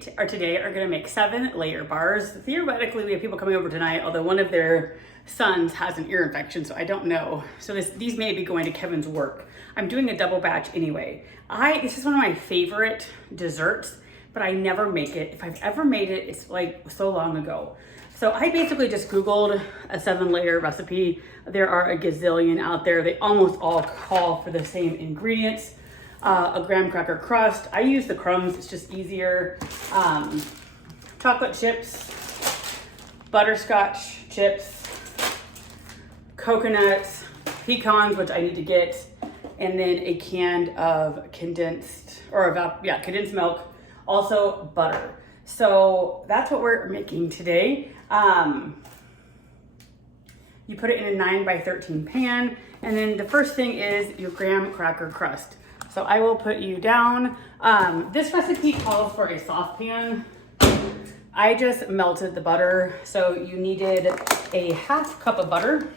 today are gonna make 7-layer bars. Theoretically, we have people coming over tonight, although one of their sons has an ear infection, so I don't know. So these may be going to Kevin's work. I'm doing a double batch anyway. This is one of my favorite desserts, but I never make it. If I've ever made it, it's like so long ago. So I basically just Googled a 7-layer recipe. There are a gazillion out there. They almost all call for the same ingredients. A graham cracker crust. I use the crumbs, it's just easier. Chocolate chips, butterscotch chips, coconuts, pecans, which I need to get, and then a can of condensed milk, also butter. So that's what we're making today. You put it in a 9x13 pan, and then the first thing is your graham cracker crust. So I will put you down. This recipe calls for a saucepan. I just melted the butter, so you needed a 1/2 cup of butter.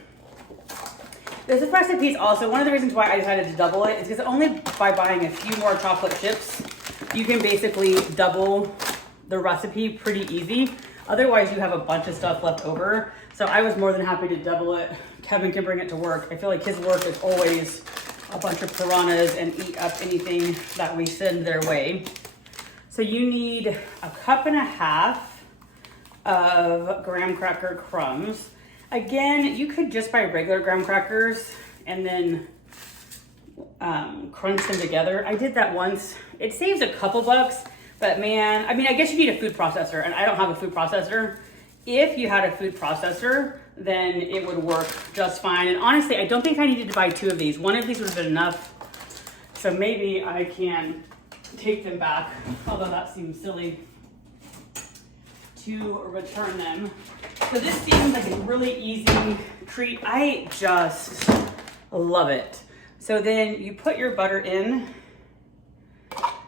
This recipe is also, one of the reasons why I decided to double it is because only by buying a few more chocolate chips, you can basically double the recipe pretty easy. Otherwise, you have a bunch of stuff left over. So I was more than happy to double it. Kevin can bring it to work. I feel like his work is always a bunch of piranhas and eat up anything that we send their way. So you need 1.5 cups of graham cracker crumbs. Again, you could just buy regular graham crackers and then crunch them together. I did that once. It saves a couple bucks, but man, I mean, I guess you need a food processor, and I don't have a food processor. If you had a food processor, then it would work just fine. And honestly, I don't think I needed to buy 2 of these. 1 of these would have been enough. So maybe I can take them back, although that seems silly to return them. So this seems like a really easy treat. I just love it. So then you put your butter in.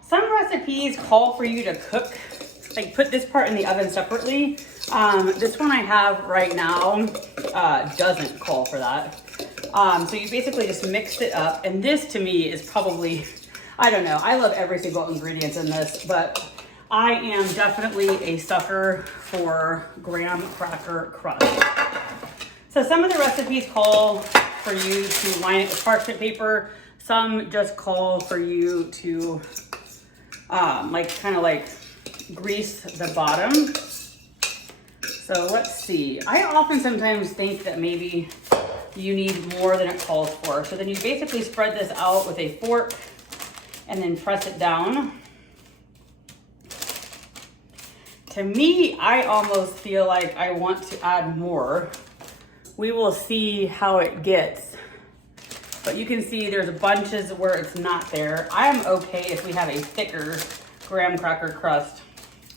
Some recipes call for you to cook, like put this part in the oven separately. This one I have right now doesn't call for that. So you basically just mix it up. And this to me is probably, I don't know, I love every single ingredient in this, but I am definitely a sucker for graham cracker crust. So some of the recipes call for you to line it with parchment paper. Some just call for you to kind of grease the bottom. So let's see. I often sometimes think that maybe you need more than it calls for. So then you basically spread this out with a fork and then press it down. To me, I almost feel like I want to add more. We will see how it gets. But you can see there's bunches where it's not there. I'm okay if we have a thicker graham cracker crust.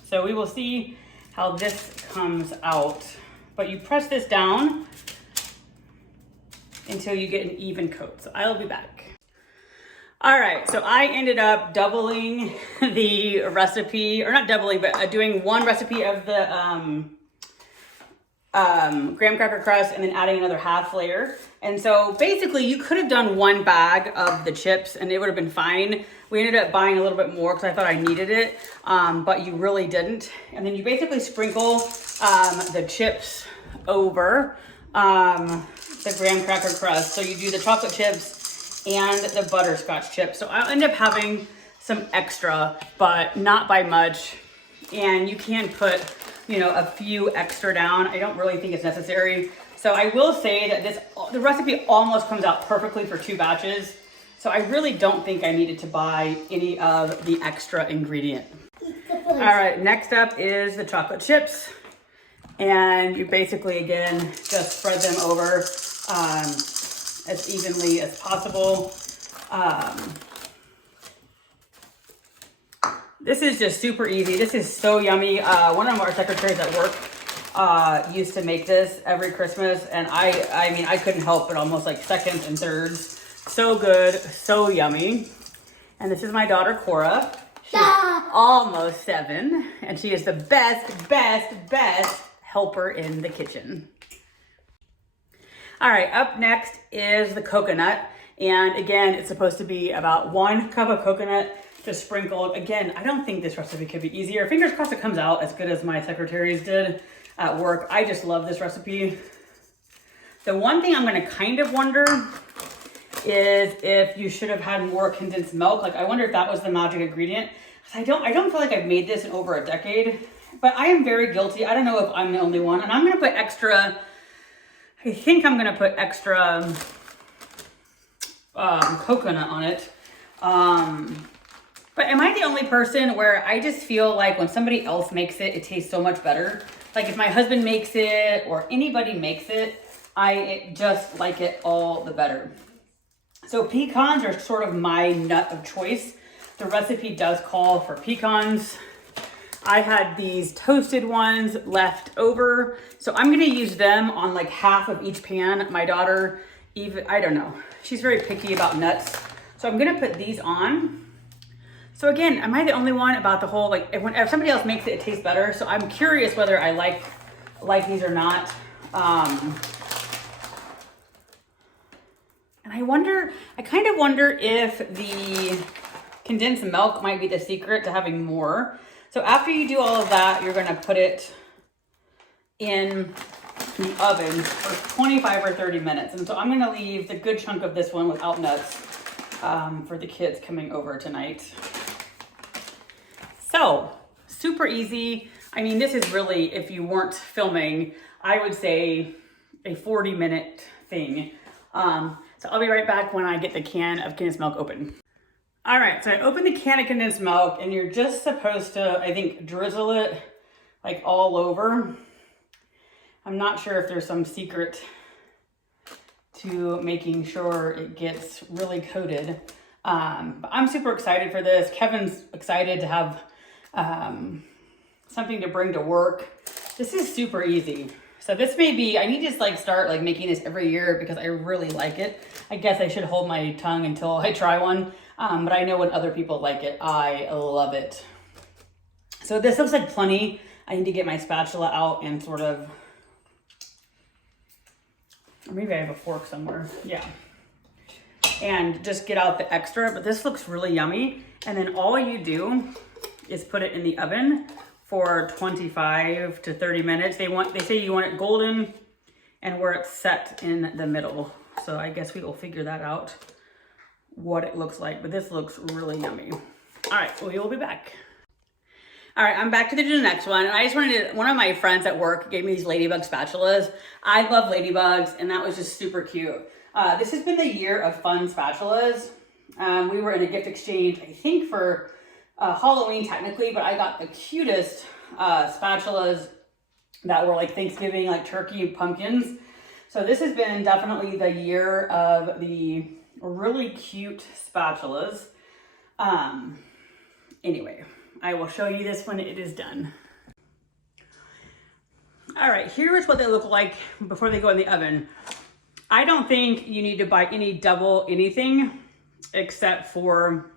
So we will see how this comes out. But you press this down until you get an even coat. So I'll be back. All right, so I ended up doubling the recipe, or not doubling, but doing one recipe of the graham cracker crust and then adding another 1/2 layer. And so basically you could have done 1 bag of the chips and it would have been fine. We ended up buying a little bit more because I thought I needed it, but you really didn't. And then you basically sprinkle the chips over the graham cracker crust. So you do the chocolate chips and the butterscotch chips. So I'll end up having some extra, but not by much. And you can put, a few extra down. I don't really think it's necessary. So I will say that the recipe almost comes out perfectly for 2 batches. So I really don't think I needed to buy any of the extra ingredient. All right, next up is the chocolate chips. And you basically, again, just spread them over as evenly as possible. This is just super easy. This is so yummy. One of our secretaries at work used to make this every Christmas, and I mean, I couldn't help but almost like seconds and thirds. So good, so yummy. And this is my daughter, Cora. She's almost 7, and she is the best helper in the kitchen. All right, up next is the coconut. And again, it's supposed to be about 1 cup of coconut to sprinkle. Again, I don't think this recipe could be easier. Fingers crossed it comes out as good as my secretaries did at work. I just love this recipe. The one thing I'm gonna kind of wonder is if you should have had more condensed milk. Like, I wonder if that was the magic ingredient. I don't feel like I've made this in over a decade, but I am very guilty. I don't know if I'm the only one. And I'm gonna put extra, I think I'm gonna put extra coconut on it. But am I the only person where I just feel like when somebody else makes it, it tastes so much better? Like if my husband makes it or anybody makes it, I just like it all the better. So pecans are sort of my nut of choice. The recipe does call for pecans. I had these toasted ones left over, so I'm gonna use them on like half of each pan. My daughter, even, I don't know, she's very picky about nuts. So I'm gonna put these on. So again, am I the only one about the whole, like if somebody else makes it, it tastes better. So I'm curious whether I like these or not. And I kind of wonder if the condensed milk might be the secret to having more. So after you do all of that, you're gonna put it in the oven for 25 or 30 minutes. And so I'm gonna leave the good chunk of this one without nuts for the kids coming over tonight. So super easy. I mean, this is really, if you weren't filming, I would say a 40-minute thing. So I'll be right back when I get the can of condensed milk open. All right, so I opened the can of condensed milk, and you're just supposed to, I think, drizzle it like all over. I'm not sure if there's some secret to making sure it gets really coated. But I'm super excited for this. Kevin's excited to have something to bring to work. This is super easy. So this may be, I need to like start like making this every year because I really like it. I guess I should hold my tongue until I try one. But I know when other people like it, I love it. So this looks like plenty. I need to get my spatula out and sort of, or maybe I have a fork somewhere. Yeah. And just get out the extra, but this looks really yummy. And then all you do is put it in the oven for 25 to 30 minutes. They say you want it golden and where it's set in the middle. So I guess we will figure that out, what it looks like, but this looks really yummy. All right, we will be back. All right, I'm back to the next one. And I just wanted to, one of my friends at work gave me these ladybug spatulas. I love ladybugs, and that was just super cute. This has been the year of fun spatulas. We were in a gift exchange, I think for Halloween technically, but I got the cutest spatulas that were like Thanksgiving, like turkey pumpkins. So this has been definitely the year of the really cute spatulas. Anyway, I will show you this when it is done. All right, here is what they look like before they go in the oven. I don't think you need to buy any double anything except for,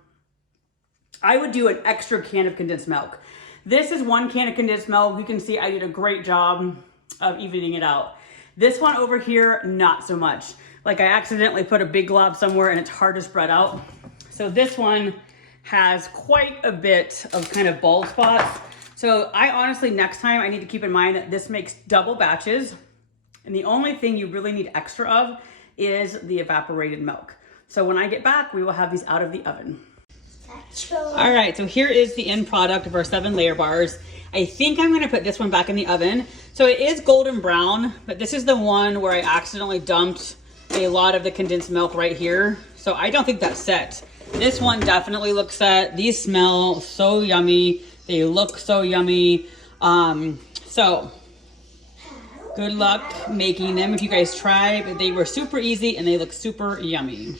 I would do an extra can of condensed milk. This is 1 can of condensed milk. You can see I did a great job of evening it out. This one over here, not so much. Like I accidentally put a big glob somewhere and it's hard to spread out. So this one has quite a bit of kind of bald spots. So I honestly, next time I need to keep in mind that this makes double batches. And the only thing you really need extra of is the evaporated milk. So when I get back, we will have these out of the oven. All right, so here is the end product of our 7 layer bars. I think I'm gonna put this one back in the oven. So it is golden brown, but this is the one where I accidentally dumped a lot of the condensed milk right here. So I don't think that's set. This one definitely looks set. These smell so yummy. They look so yummy. So good luck making them if you guys try, but they were super easy and they look super yummy.